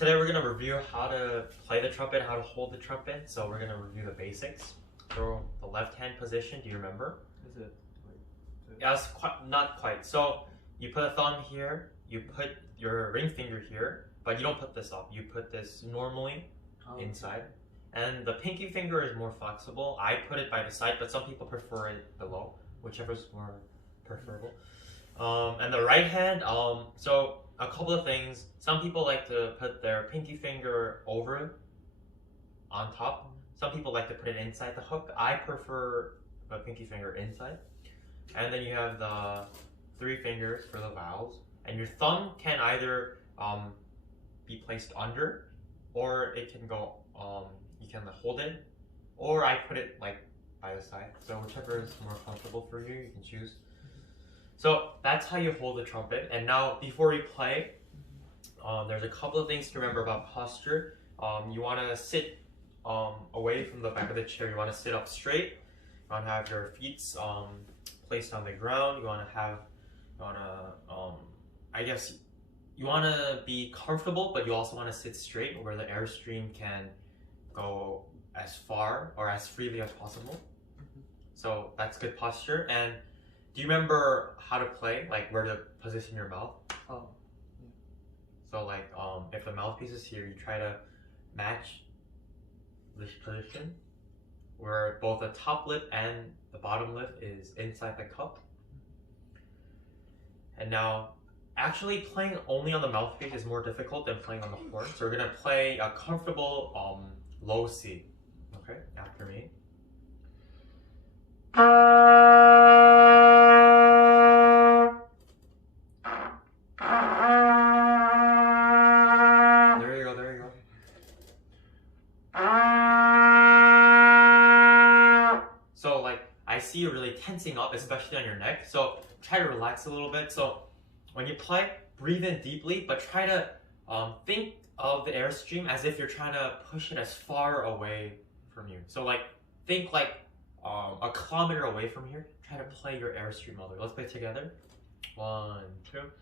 Today we're going to review how to play the trumpet, how to hold the trumpet. So we're going to review the basics. So the left hand position, do you remember? Is it? Yes, not quite. So you put a thumb here, you put your ring finger here, but you don't put this up. You put this normally inside. And the pinky finger is more flexible. I put it by the side, but some people prefer it below, whichever is more preferable. And the right hand, so a couple of things. Some people like to put their pinky finger over on top. Some people like to put it inside the hook. I prefer the pinky finger inside. And then you have the 3 fingers for the vowels. And your thumb can either be placed under, or it can go, you can hold it, or I put it like by the side. So whichever is more comfortable for you, you can choose. So that's how you hold the trumpet. And now before we play, there's a couple of things to remember about posture. You want to sit away from the back of the chair. You want to sit up straight. You want to have your feet placed on the ground. You want to you want to be comfortable, but you also want to sit straight where the airstream can go as far or as freely as possible. So that's good posture. And do you remember how to play, like where to position your mouth? Oh, yeah. So like if the mouthpiece is here, you try to match this position where both the top lip and the bottom lip is inside the cup. And now, actually playing only on the mouthpiece is more difficult than playing on the horn. So we're gonna play a comfortable low C. Okay, after me. There you go, there you go. So like, I see you really tensing up, especially on your neck. So try to relax a little bit. So when you play, breathe in deeply, but try to think of the airstream as if you're trying to push it as far away from you. So like, think like a kilometer away from here. Try to play your airstream all the way. Let's play together. 1, 2.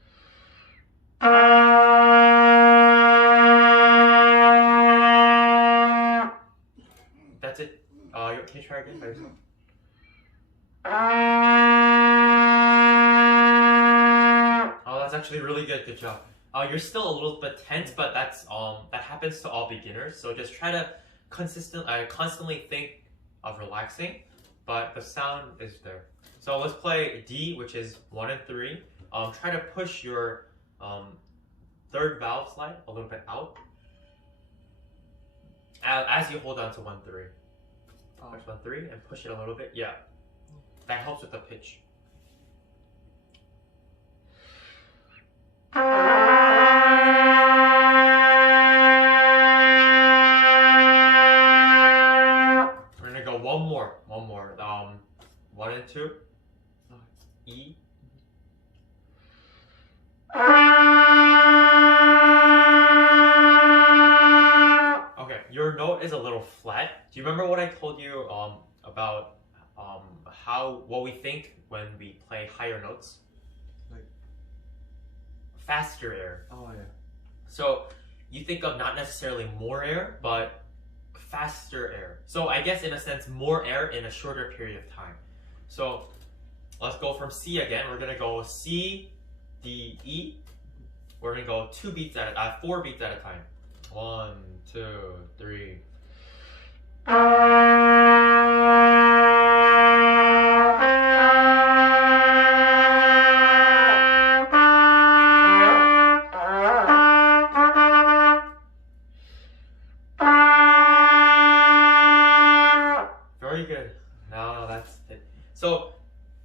That's it. Can you try again by yourself? Oh, that's actually really good. Good job. You're still a little bit tense, but that's that happens to all beginners. So just try to constantly think of relaxing, but the sound is there. So let's play D, which is 1 and 3. Try to push your third valve slide a little bit out as you hold on to 1, 3. Push 1, 3 and push it a little bit. Yeah, that helps with the pitch. We're gonna go one more. 1 and 2. E. Okay, your note is a little flat. Do you remember what I told you about what we think when we play higher notes? Like faster air. Oh yeah. So you think of not necessarily more air, but faster air. So I guess in a sense, more air in a shorter period of time. So let's go from C again. We're gonna go C, D, E. We're gonna go 4 beats at a time. 1, 2, 3. Very good. Now that's it. So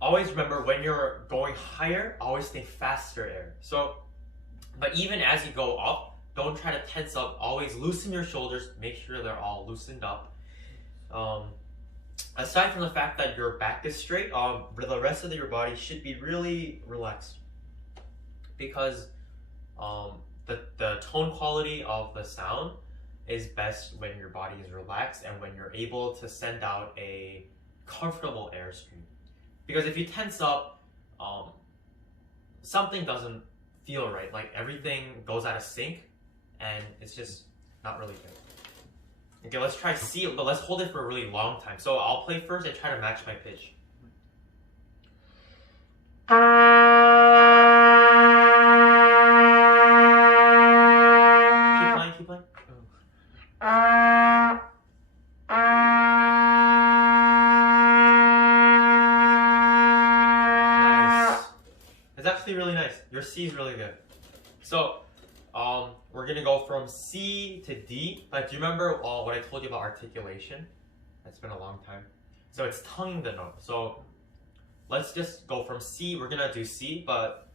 always remember, when you're going higher, always think faster air. So, but even as you go up, don't try to tense up. Always loosen your shoulders. Make sure they're all loosened up. Aside from the fact that your back is straight, the rest of your body should be really relaxed, because the tone quality of the sound is best when your body is relaxed and when you're able to send out a comfortable airstream. Because if you tense up, something doesn't feel right. Like everything goes out of sync. and it's just not really good. Okay, let's try C, but let's hold it for a really long time. So I'll play first and try to match my pitch. Keep playing. Nice. It's actually really nice. Your C is really good. So, we're gonna go from C to D. But do you remember what I told you about articulation? It's been a long time. So it's tonguing the note. So let's just go from C. We're gonna do C, but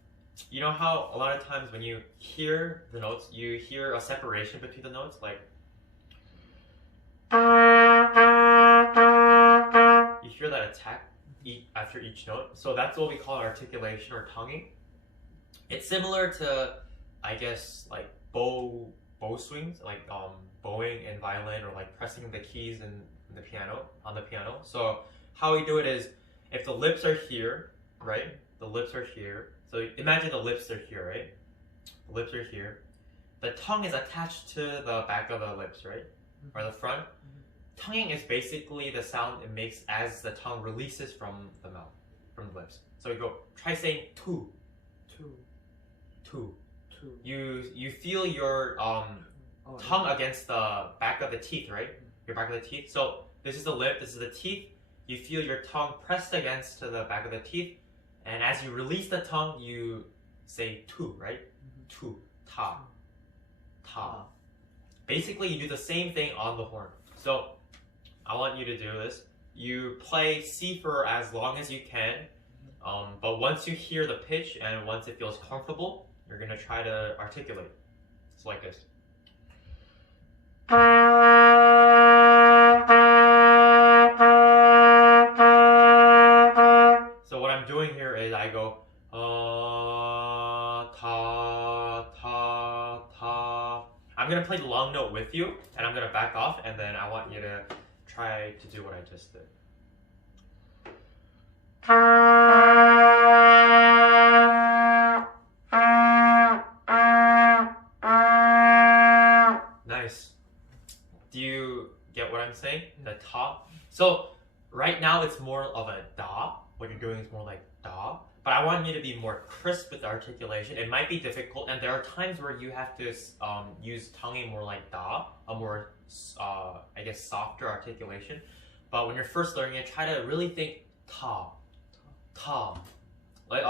you know how a lot of times when you hear the notes, you hear a separation between the notes, like you hear that attack after each note. So that's what we call articulation or tonguing. It's similar to, I guess, like bow swings, like bowing in violin, or like pressing the keys in the piano, on the piano. So how we do it is, if the lips are here, right? The lips are here. So imagine the lips are here, right? The lips are here. The tongue is attached to the back of the lips, right? Or the front. Tonguing is basically the sound it makes as the tongue releases from the mouth, from the lips. So you go, try saying two. You feel your tongue against the back of the teeth, right? Your back of the teeth. So this is the lip, this is the teeth. You feel your tongue pressed against the back of the teeth, and as you release the tongue, you say tu, right? Tu, ta. Basically, you do the same thing on the horn. So I want you to do this. You play C for as long as you can, but once you hear the pitch and once it feels comfortable, you're gonna try to articulate. It's like this. So what I'm doing here is I go ta ta ta. I'm gonna play the long note with you, and I'm gonna back off, and then I want you to try to do what I just did. Nice. Do you get what I'm saying? The ta. So right now it's more of a da. What you're doing is more like da. But I want you to be more crisp with the articulation. It might be difficult, and there are times where you have to use tonguing more like da, a more, I guess, softer articulation. But when you're first learning it, try to really think ta. Like,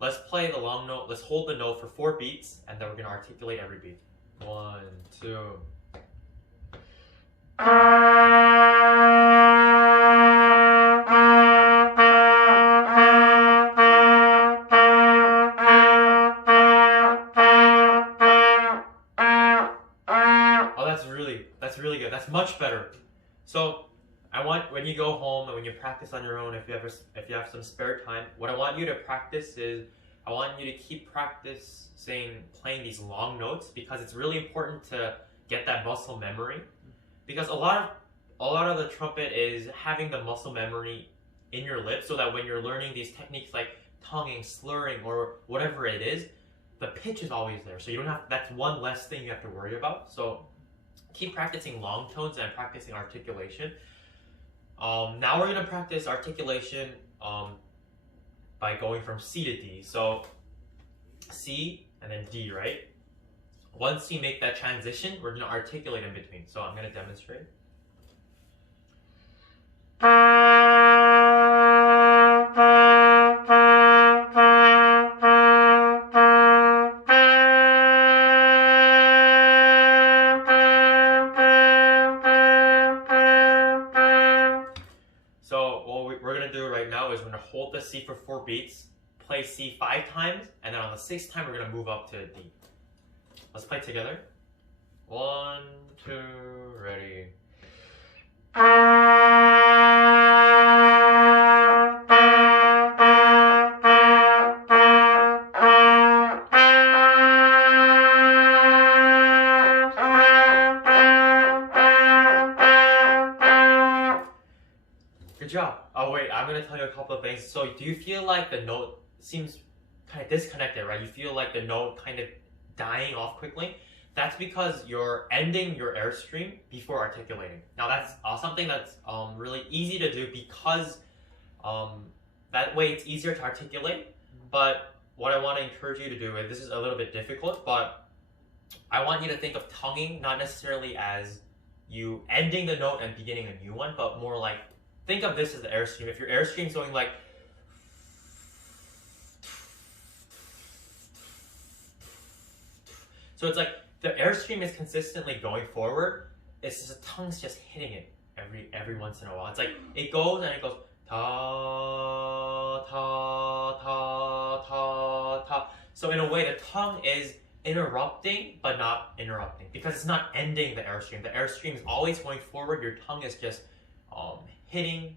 let's play the long note. Let's hold the note for 4 beats, and then we're gonna articulate every beat. 1, 2. That's really good. That's much better. So I want, when you go home and when you practice on your own, if you have some spare time, what I want you to practice is, I want you to keep practicing playing these long notes, because it's really important to get that muscle memory. Because a lot of the trumpet is having the muscle memory in your lips, so that when you're learning these techniques like tonguing, slurring, or whatever it is, the pitch is always there. So you don't have, that's one less thing you have to worry about. So keep practicing long tones and practicing articulation. Now we're gonna practice articulation by going from C to D. So C and then D, right? Once you make that transition, we're gonna articulate in between. So I'm gonna demonstrate. Hold the C for 4 beats, play C 5 times, and then on the 6th time we're going to move up to D. Let's play together. 1, 2, ready. Good job. Oh wait, I'm gonna tell you a couple of things. So do you feel like the note seems kind of disconnected, right? You feel like the note kind of dying off quickly? That's because you're ending your airstream before articulating. Now that's something that's really easy to do because that way it's easier to articulate. But what I want to encourage you to do, and this is a little bit difficult, but I want you to think of tonguing not necessarily as you ending the note and beginning a new one, but more like, think of this as the airstream. If your airstream is going like, so it's like the airstream is consistently going forward. It's just the tongue's just hitting it every once in a while. It's like it goes and it goes ta ta ta ta ta. So in a way, the tongue is interrupting but not interrupting because it's not ending the airstream. The airstream is always going forward. Your tongue is just hitting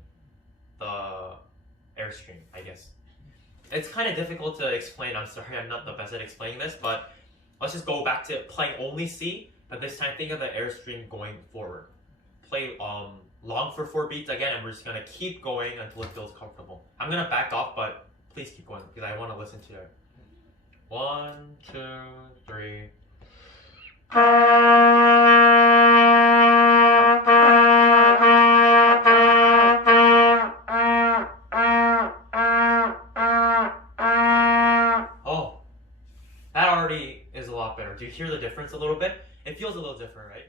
the airstream, I guess. It's kind of difficult to explain. I'm sorry, I'm not the best at explaining this, but let's just go back to playing only C, but this time think of the airstream going forward. Play long for 4 beats again, and we're just gonna keep going until it feels comfortable. I'm gonna back off, but please keep going because I want to listen to it. 1, 2, 3. Oh, that already is a lot better. Do you hear the difference a little bit? It feels a little different, right?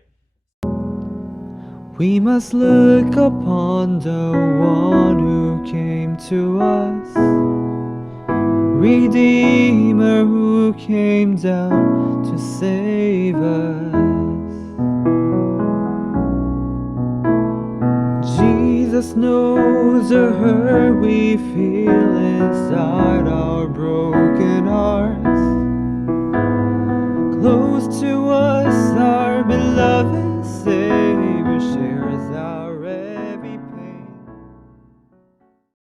We must look upon the one who came to us, Redeemer who came down to save us. Jesus knows the hurt we feel inside our broken hearts. Close to us, our beloved Savior.